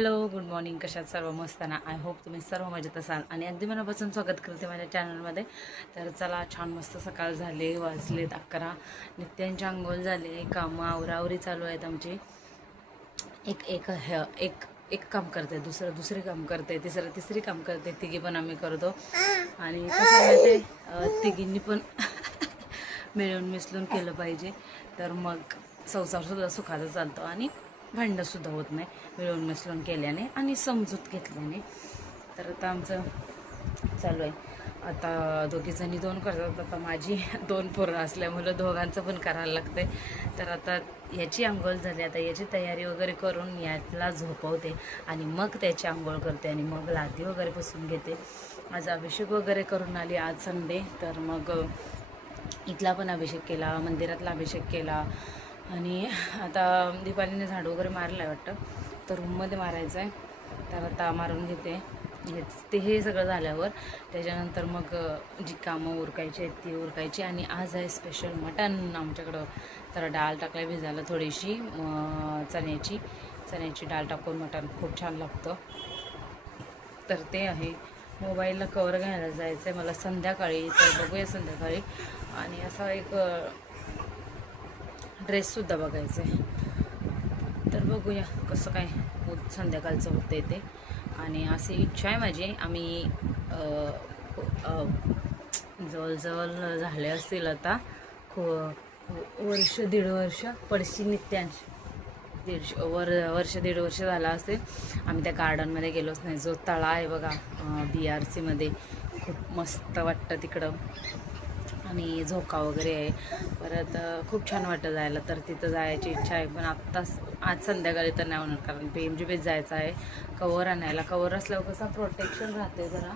Hello, good morning. कशात सर्व मस्त ना. आय होप तुम्ही सर्व मजेत असाल आणि अगदी मनापासून स्वागत करते माझ्या चॅनलमध्ये. तर चला, छान मस्त सकाळ झाले, वाजलेत 11. नित्यांची अंघोळ झाले, कामं आवरावरी चालू आहेत आमची. एक एक एक एक काम करते, दुसरे काम करते, तिसरी काम करते, तिघी पण आम्ही करतो. आणि कसं आहे ते तिघींनी पण मिळून मिसळून केलं पाहिजे, तर मग संसारसुद्धा सुखाचा चालतो आणि भांडणंसुद्धा होत नाही मिळून मिसळून केल्याने आणि समजूत घेतल्याने. तर आता आमचं चालू आहे. आता दोघीजणी दोन करतात. आता माझी 2 पोरं असल्यामुळं दोघांचं पण करायला लागते. तर आता याची आंघोळ झाली, आता याची तयारी वगैरे करून यातला झोपवते आणि मग त्याची आंघोळ करते आणि मग लादी वगैरे पुसून घेते. आज अभिषेक वगैरे करून आली, आज संडे. तर मग इथला पण अभिषेक केला, मंदिरातला अभिषेक केला आणि आता दीपालीने झाडू वगैरे मारलं आहे वाटतं, तर रूममध्ये मारायचं आहे. तर आता मारून घेते. हे सगळं झाल्यावर त्याच्यानंतर मग जी कामं उरकायची आहेत ती उरकायची. आणि आज आहे स्पेशल मटण आमच्याकडं. तर डाळ टाकल्या भिजायला थोडीशी, चण्याची डाळ टाकून मटण खूप छान लागतं. तर ते आहे. मोबाईलला कवर घ्यायला जायचं आहे मला संध्याकाळी, तर बघूया संध्याकाळी. आणि असा एक ड्रेससुद्धा बघायचा आहे, तर बघूया कसं काय संध्याकाळचं होतं आहे ते. आणि अशी इच्छा आहे माझी. आम्ही जवळजवळ झाले असतील आता वर्ष दीड वर्ष, पडशी नित्यांश वर्ष दीड वर्ष झालं असेल आम्ही त्या गार्डनमध्ये गेलोच नाही. जो तळा आहे बघा BRCमध्ये, खूप मस्त वाटतं तिकडं आणि झोका वगैरे आहे. परत खूप छान वाटतं जायला, तर तिथं जायची इच्छा आहे. पण आज संध्याकाळी तर नाही होणार, कारण PMGBत जायचं आहे कवर आणायला. कवर असल्यावर कसं प्रोटेक्शन राहते जरा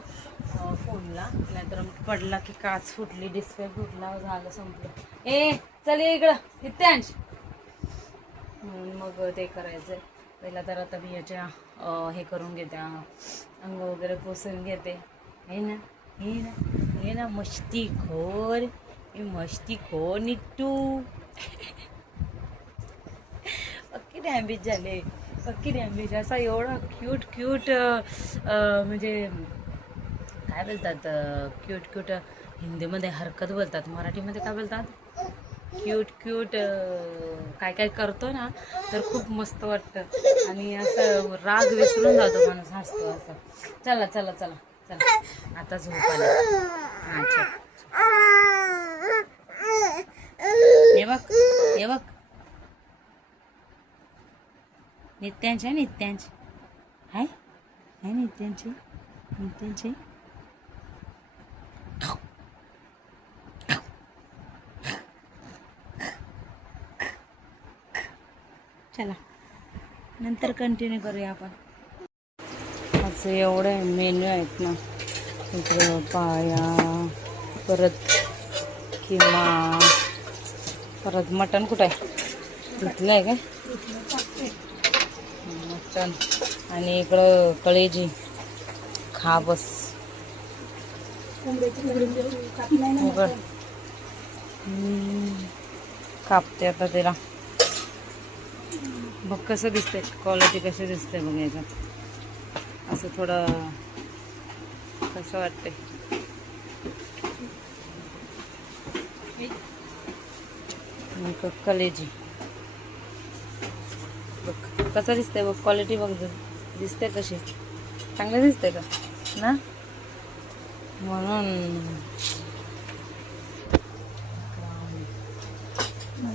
फोनला, नाहीतर पडला की काच फुटली, डिस्प्ले फुटला, झालं संपलं. चल इकडं नित्यांश. म्हणून मग ते करायचं आहे पहिला. तर आता मी याच्या हे करून घेते, अंग वगैरे पुसून घेते. हे ना मस्ती खोर निट्टू. पक्की डॅमेज झाले, पक्की डॅमेज. असा एवढा क्यूट म्हणजे काय बोलतात, क्यूट हिंदीमध्ये हरकत बोलतात, मराठीमध्ये काय बोलतात, क्यूट काय करतो ना, तर खूप मस्त वाटतं. आणि असं राग विसरून जातो माणूस, हसतो असं. चला आता झोप आली. अच्छा, हे बघ नित्यांश हाय नित्यांशी. चला नंतर कंटिन्यू करूया आपण. असं एवढे मेन्यू आहेत ना, इकडं पाया, परत किमा, परत मटण कुठं आहे, तिथलं आहे काय मटण. आणि इकडं कळेजी खा बस कापते आता त्याला. बघ कसं दिसतंय, क्वालिटी कसं दिसतंय बघ याच्यात. असं थोडं कसं वाटतंय, कलेजी बघ कसं दिसतंय बघ, क्वालिटी बघ दिसते कशी, चांगलं दिसतंय का ना. म्हणून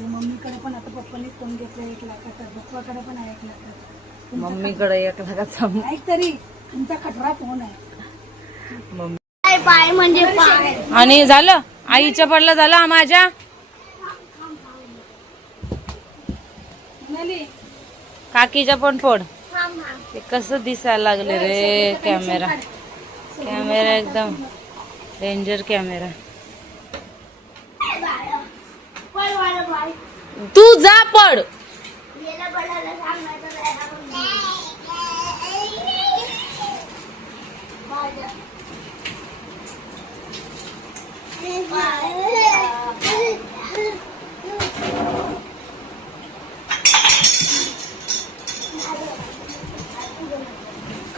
मम्मीकडे पण आता पप्पांनी फोन घेतला 1 लाखाचा, पप्पाकडे पण आहे 1 लाखाचा. मम्मीकडे 1 लाखाचा तरी तुमचा खटरा फोन आहे. मम्मी पाय म्हणजे पाय. आणि झालं आईच्या पडलं झालं माझ्या. काकीच्या पण फोड. ते कसं दिसायला लागले रे कॅमेरा एकदम डेंजर कॅमेरा. तू जा पड.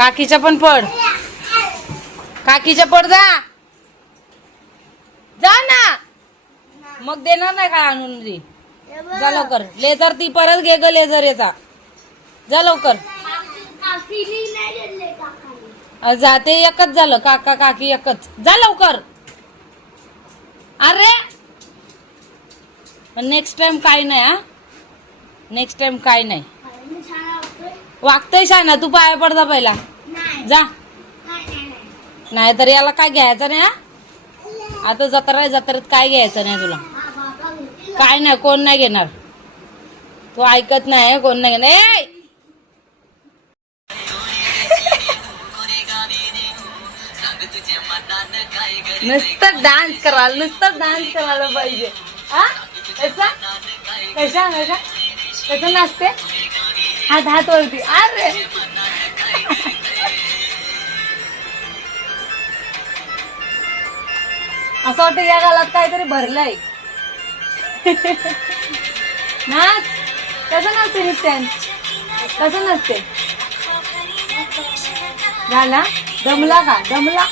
काकीच्या पण पड, काकीच्या पड जा जा ना, मग देणार नाही काय आणून दे. जा लवकर. लेझर ती परत घे ग, लेझर याचा. जा लवकर. जाते एकच झालं, काका काकी एकच. जा लवकर. अरे नेक्स्ट टाइम काय नाही हा, नेक्स्ट टाइम काय नाही. वागतय शाना, तू पाया पडता पहिला. जा. नाही तर याला काय घ्यायचं नाही हा. आता जत्रा आहे, जत्रेत काय घ्यायचं नाही तुला. काय नाही, कोण नाही घेणार. तू ऐकत नाही, कोण नाही घेणार. ए नुसतं डान्स करायला, नुसतं डान्स करायला पाहिजे हा. कसा कशा कशा कसं नाचते, हात हात वरती. अरे असं वाटतं या गालात काहीतरी भरलंय. नाच. कसं नाचते नित्यान, कसं नाचते. झाला दमला का, दमला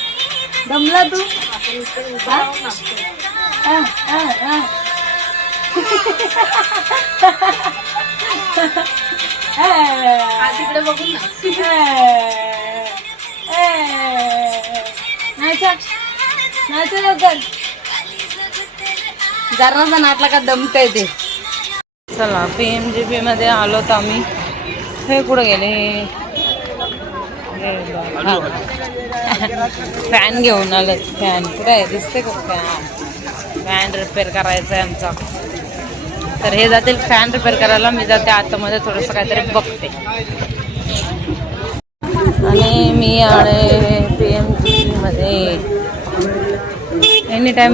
दमला तू. तिकडे बघून नाचा नाचा लवकर. जरा नाटला का दमतय ते. चला PMGP मध्ये आलोत आम्ही. हे कुठं गेले, फॅन घेऊन आलोत. फॅन कुठे आहे, दिसते का फॅन. फॅन रिपेअर करायचा आहे आमचा. तर हे जातील फॅन रिपेअर करायला, मी जाते आतमध्ये थोडंसं काहीतरी बघते. आणि मी आले PMGP मध्ये. एनी टाइम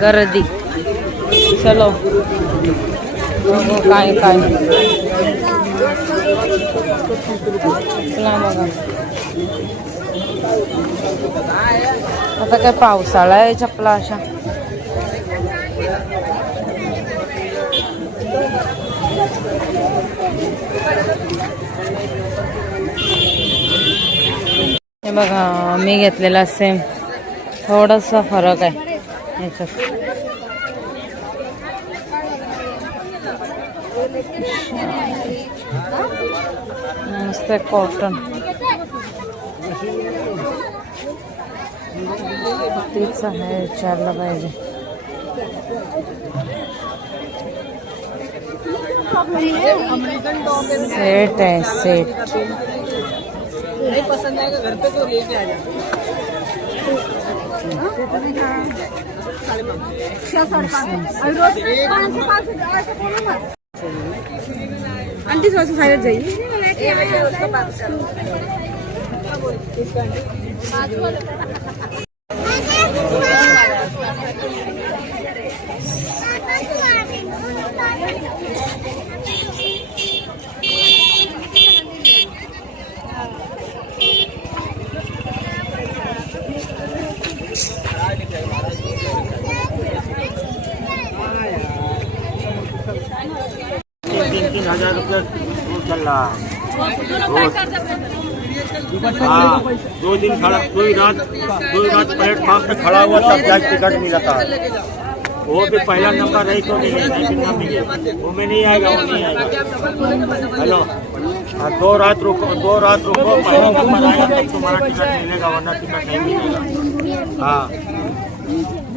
गर्दी. चलो काय काय बघा. आता काय पावसाळा आहे, चपला अशा. हे बघा मी घेतलेला सेम, थोडासा फरक आहे याच्यात. मस्त कॉटन. तीच आहे, विचारलं पाहिजे. सेट आहे, सेट. पसंद आएगा घर पे तो लेके आ जाना. आंटी थोड़ा सा साइड जाइए. हाँ, 2 दिन खड़ा, कोई रात प्लेटफॉर्म पे खड़ा हुआ तब जाके टिकट मिला था. वो भी पहला नंबर रही तो नहीं मिले, वो में नहीं आएगा, वो नहीं आएगा. हेलो, 2 रात रुको, पहला नंबर आएगा तब तुम्हारा टिकट मिलेगा, वरना टिकट नहीं मिलेगा. हाँ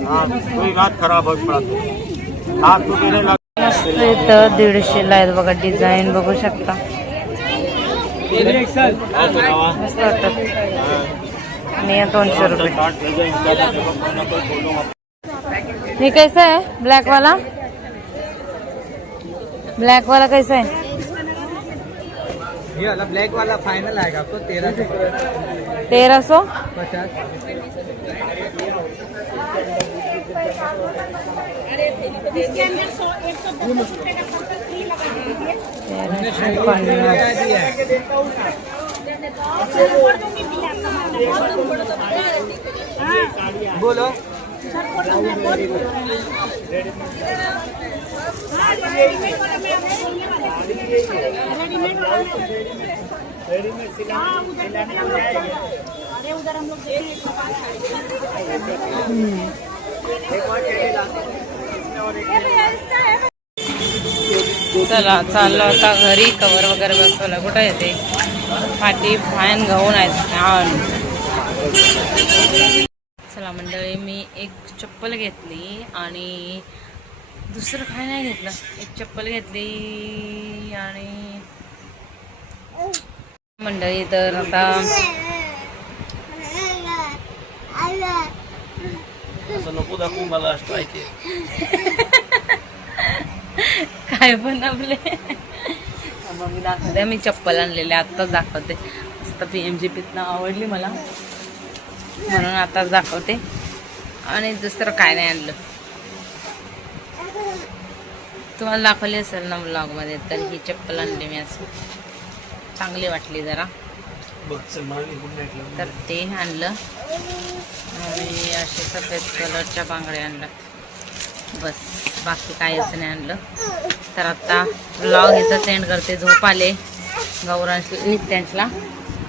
हाँ, कोई रात खराब हो पड़ा तो आप तो देने लगा. इथं 150ला आहेत बघा. डिझाईन बघू शकता. मस्त वाटतात. आणि 200 रुपये. हे कैसा है ब्लॅक वाला, ब्लॅक वाला कैसा है. ये वाला ब्लैक वाला फाइनल आएगा आपको 1350. 1350. बोलो. हाँ, उधर देखना हम लोग अरे उधर हम लोग देखे एक दुकान चला चाललो आता घरी. कवर वगैरे बसवलं. कुठं येते फाटी फॅन घाऊन आहेत फॅन. चला मंडळी, मी एक चप्पल घेतली आणि दुसरं काय नाही घेतलं. एक चप्पल घेतली आणि मंडळी तर आता असं नको दाखवू मला स्ट्राईक आहे. काय बनवले मग मी दाखवते. मी चप्पल आणलेले आत्ताच दाखवते. मस्त PMGPतनं आवडली मला म्हणून आताच दाखवते. आणि दुसरं काय नाही आणलं. तुम्हाला दाखवली असेल ना व्लॉगमध्ये. तर ही चप्पल आणली मी असं चांगली वाटली जरा तर ते आणलं. आणि असे सफेद कलरच्या बांगड्या आणल्यात. बस बाकी काहीच नाही आणलं. तर आता व्लॉग इथं सेंड करते. झोप आले गौरांश नित्यांशला.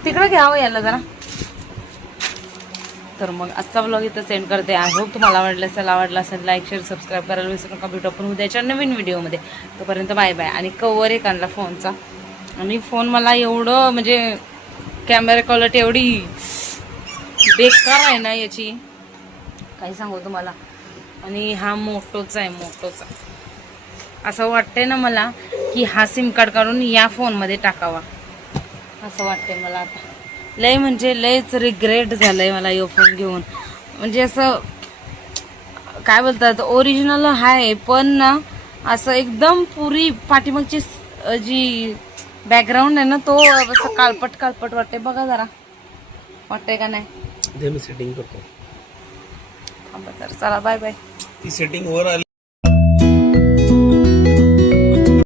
तिकडं घ्यावं याला जरा. तर मग आजचा व्लॉग इथं सेंड करते. आय होप तुम्हाला आवडला असेल लाईक शेअर सबस्क्राईब करायला विसरू नका. भेटू आपण उद्याच्या नवीन व्हिडिओमध्ये. तोपर्यंत बाय बाय. आणि कवर एक आणला फोनचा. आणि फोन मला एवढं म्हणजे कॅमेरा क्वालिटी एवढी बेकार आहे ना याची, काही सांगू तुम्हाला. आणि हा मोटोचा आहे. मोटोचा असं वाटतंय ना मला की हा सिम कार्ड काढून या फोनमध्ये टाकावा असं वाटतंय मला. आता लय म्हणजे लयच रिग्रेट झालंय मला यो फोन घेऊन. म्हणजे असं काय बोलतात ओरिजिनल आहे पण ना असं एकदम पुरी पाठीमागची जी बॅकग्राऊंड आहे ना तो असं कालपट कालपट वाटते. बघा जरा वाटतंय का नाही. मी सेटिंग करतो. थांबा तर. चला बाय बाय. ती सेटिंग वर आली.